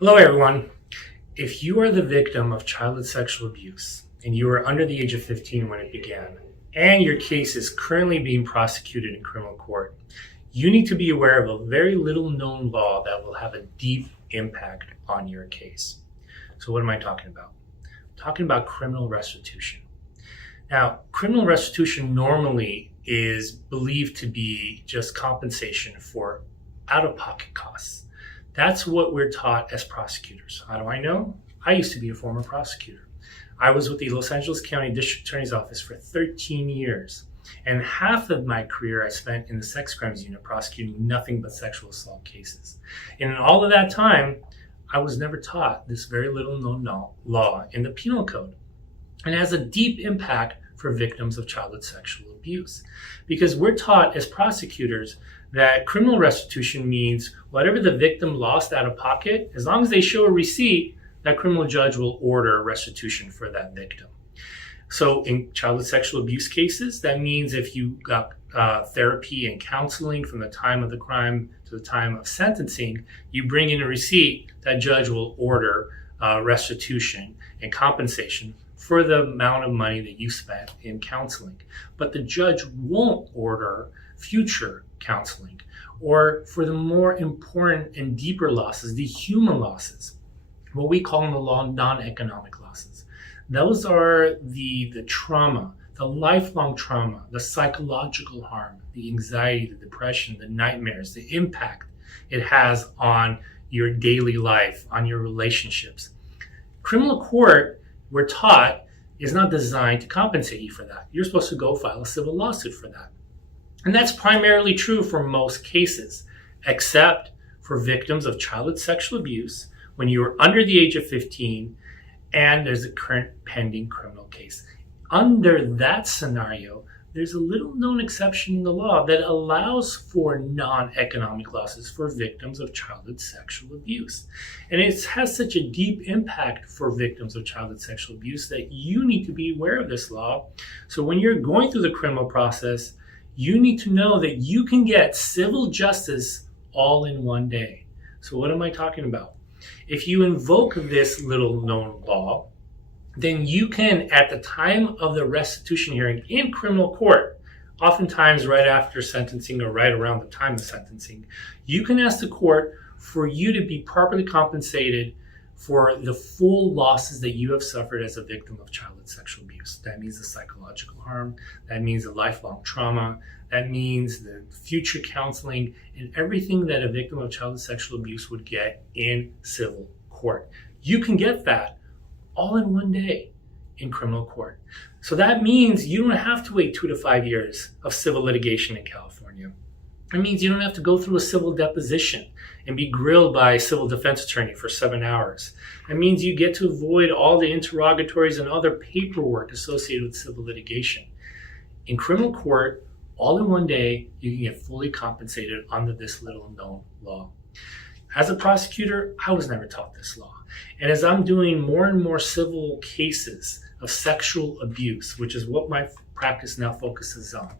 Hello, everyone. If you are the victim of childhood sexual abuse and you are under the age of 15 when it began, and your case is currently being prosecuted in criminal court, you need to be aware of a very little known law that will have a deep impact on your case. So, what am I talking about? I'm talking about criminal restitution. Now, criminal restitution normally is believed to be just compensation for out of pocket costs. That's what we're taught as prosecutors. How do I know? I used to be a former prosecutor. I was with the Los Angeles County District Attorney's Office for 13 years. And half of my career I spent in the sex crimes unit prosecuting nothing but sexual assault cases. And in all of that time, I was never taught this very little known law in the penal code. And it has a deep impact for victims of childhood sexual abuse. Because we're taught as prosecutors that criminal restitution means whatever the victim lost out of pocket, as long as they show a receipt, that criminal judge will order restitution for that victim. So in childhood sexual abuse cases, that means if you got therapy and counseling from the time of the crime to the time of sentencing, you bring in a receipt, that judge will order restitution and compensation for the amount of money that you spent in counseling. But the judge won't order future counseling or for the more important and deeper losses, the human losses, what we call in the law non-economic losses. Those are the trauma, the lifelong trauma, the psychological harm, the anxiety, the depression, the nightmares, the impact it has on your daily life, on your relationships. Criminal court, we're taught, is not designed to compensate you for that. You're supposed to go file a civil lawsuit for that. And that's primarily true for most cases, except for victims of childhood sexual abuse when you are under the age of 15 and there's a current pending criminal case. Under that scenario, there's a little known exception in the law that allows for non-economic losses for victims of childhood sexual abuse. And it has such a deep impact for victims of childhood sexual abuse that you need to be aware of this law. So when you're going through the criminal process, you need to know that you can get civil justice all in one day. So what am I talking about? If you invoke this little known law, then you can, at the time of the restitution hearing in criminal court, oftentimes right after sentencing or right around the time of sentencing, you can ask the court for you to be properly compensated for the full losses that you have suffered as a victim of childhood sexual abuse. That means the psychological harm, that means the lifelong trauma, that means the future counseling, and everything that a victim of childhood sexual abuse would get in civil court. You can get that all in one day in criminal court. So that means you don't have to wait 2 to 5 years of civil litigation in California. It means you don't have to go through a civil deposition and be grilled by a civil defense attorney for 7 hours. It means you get to avoid all the interrogatories and other paperwork associated with civil litigation. In criminal court, all in one day, you can get fully compensated under this little known law. As a prosecutor, I was never taught this law. And as I'm doing more and more civil cases of sexual abuse, which is what my practice now focuses on,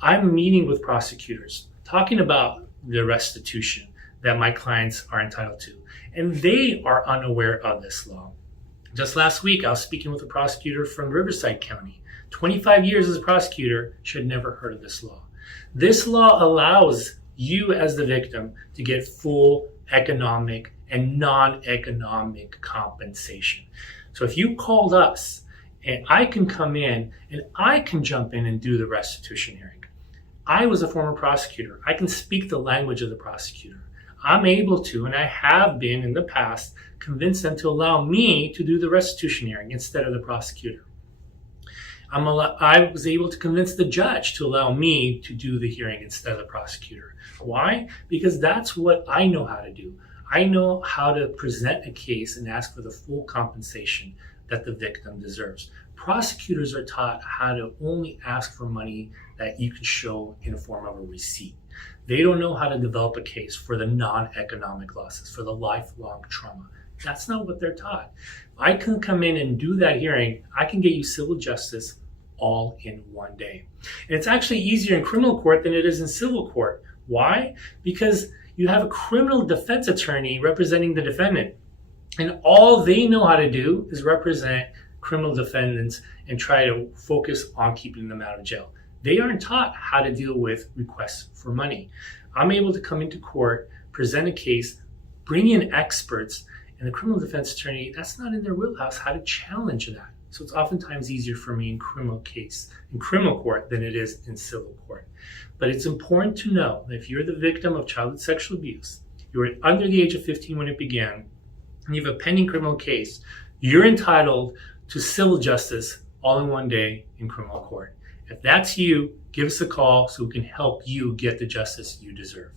I'm meeting with prosecutors, talking about the restitution that my clients are entitled to. And they are unaware of this law. Just last week, I was speaking with a prosecutor from Riverside County. 25 years as a prosecutor, she had never heard of this law. This law allows you as the victim to get full economic and non-economic compensation. So if you called us, and I can come in and I can jump in and do the restitution hearing. I was a former prosecutor. I can speak the language of the prosecutor. I'm able to, and I have been in the past, convince them to allow me to do the restitution hearing instead of the prosecutor. I was able to convince the judge to allow me to do the hearing instead of the prosecutor. Why? Because that's what I know how to do. I know how to present a case and ask for the full compensation that the victim deserves. Prosecutors are taught how to only ask for money that you can show in the form of a receipt. They don't know how to develop a case for the non-economic losses, for the lifelong trauma. That's not what they're taught. If I can come in and do that hearing, I can get you civil justice all in one day. And it's actually easier in criminal court than it is in civil court. Why? Because you have a criminal defense attorney representing the defendant. And all they know how to do is represent criminal defendants and try to focus on keeping them out of jail. They aren't taught how to deal with requests for money. I'm able to come into court, present a case, bring in experts, and the criminal defense attorney, that's not in their wheelhouse, how to challenge that. So it's oftentimes easier for me in criminal court than it is in civil court. But it's important to know that if you're the victim of childhood sexual abuse, you were under the age of 15 when it began, and you have a pending criminal case, you're entitled to civil justice all in one day in criminal court. If that's you, give us a call so we can help you get the justice you deserve.